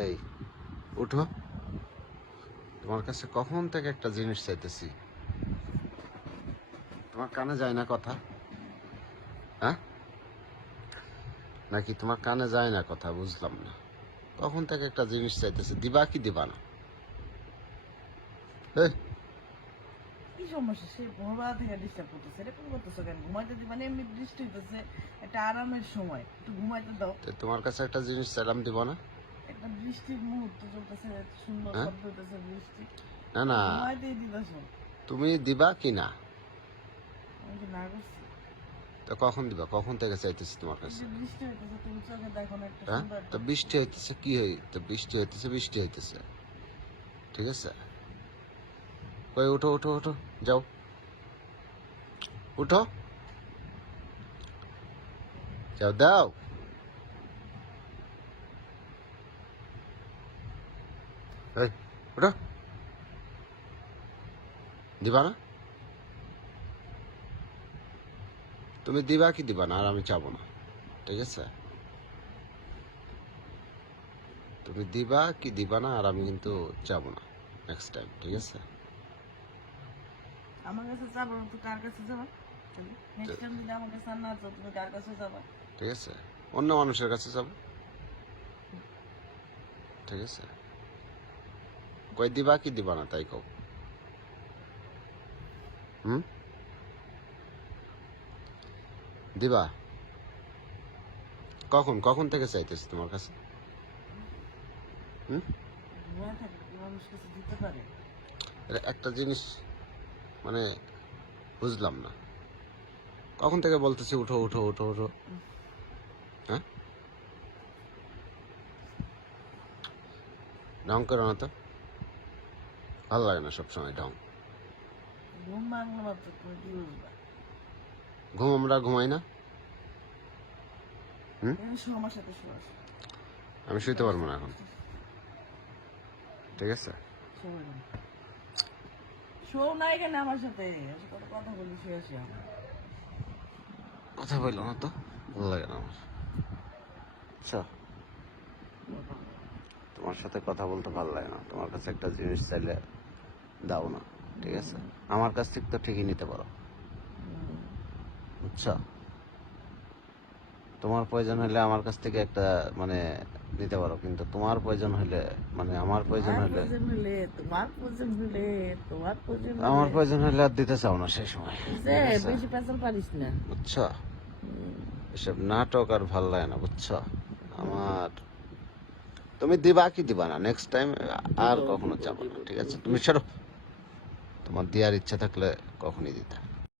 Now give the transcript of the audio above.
এই উঠো, তোমার কাছে কখন থেকে একটা জিনিস চাইতেছি, তোমার কানে যায় না কথা? হ্যাঁ, নাকি তোমার কানে যায় না কথা? বুঝলাম না। কখন থেকে একটা জিনিস চাইতেছি, দিবা কি দিবা না? এই, কি সমস্যা? সে ভোরবেলা থেকে ডিস্টার্ব করতেছে, এরকম করতেছো কেন? ঘুমাইতে দিবা না, এমনি বৃষ্টি হইতেছে, একটা আরামের সময়, একটু ঘুমাইতে দাও। তো তোমার কাছে একটা জিনিস চাইলাম, দিব না? একটা বৃষ্টির মুহূর্ত চলতেছে, এত সুন্দর হ্যাঁ, শব্দ হইতেছে বৃষ্টি, না না, ঘুমাইতেই দিতেছো। তুমি দিবা কি না? আমি কি না করছি? তো কখন দিবা? কখন থেকে চাইতেছি তোমার এই কাছে? যে বৃষ্টি হইতেছে, তুমি চোখে দেখো না একটা হ্যাঁ, সুন্দর তো বৃষ্টি হইতেছে, কি হই তো বৃষ্টি হইতেছে, বৃষ্টি হইতেছে, ঠিক আছে? কই উঠো উঠো উঠো, যাও, উঠো, যাও, দাও। এই, উঠো, দিবা না? তুমি দিবা কি দিবা না? আর আমি চাবো না, ঠিক আছে? তুমি দিবা কি দিবা না, আর আমি কিন্তু চাবো না নেক্সট টাইম, ঠিক আছে? আমার কাছে যাবো না, তুই কার কাছে যাবা? নেক্সট টাইম যদি আমার কাছে আর না যাও, তুমি কার কাছে যাবা? ঠিক আছে, অন্য মানুষের কাছে যাবো, ঠিক আছে? কই দিবা কি দিবা না তাই কও। হুম, দিবা? কখন কখন থেকে চাইতেছি তোমার কাছে? হুম, ঘুমায় থাকে, কি মানুষ কাছে দিতে পারে? এটা একটা জিনিস মানে বুঝলাম না, কখন থেকে বলতেছি উঠো উঠো উঠো উঠো। হ্যাঁ, ঢং করো না তো, ভালো লাগে না সবসময় ঢং। ঘুম ভাঙলো মাত্র তুমি কি বুঝবা? ঘুম আমরা ঘুমাই না। হুম, তুমি শো আমার সাথে, শো আসো। আমি শুইতে পারবো না এখন, ঠিক আছে? শো না এখানে আমার সাথে, এসে কত কথা বলি, শুয়ে আসি আমরা। কথা বললো না তো, ভালো লাগে না আমার। আচ্ছা, তোমার সাথে কথা বলতে ভালো লাগে না, তোমার কাছে একটা জিনিস চাইলে দাও না, ঠিক আছে? আমার কাছ থেকে তো ঠিকই নিতে পারো, বুঝছো? তোমার প্রয়োজন হলে আমার কাছ থেকে একটা মানে নিতে পারো, কিন্তু তোমার প্রয়োজন হলে মানে আমার প্রয়োজন তোমার হলে, প্রয়োজন হলে, তোমার প্রয়োজন হলে, তোমার প্রয়োজন আমার হলে, প্রয়োজন হলে আর দিতে চাও না সেই সময়, যে ঠিক আছে? বেশি পেঁচাল পারিস না। বুঝছো? এসব নাটক আর ভালো লাগে না, বুঝছো? আমার, তুমি দিবা কি দিবা না নেক্সট টাইম আর কখনো চাবো না, ঠিক আছে? তুমি ছাড়ো, তোমার দেওয়ার ইচ্ছা থাকলে কখনই দিতে।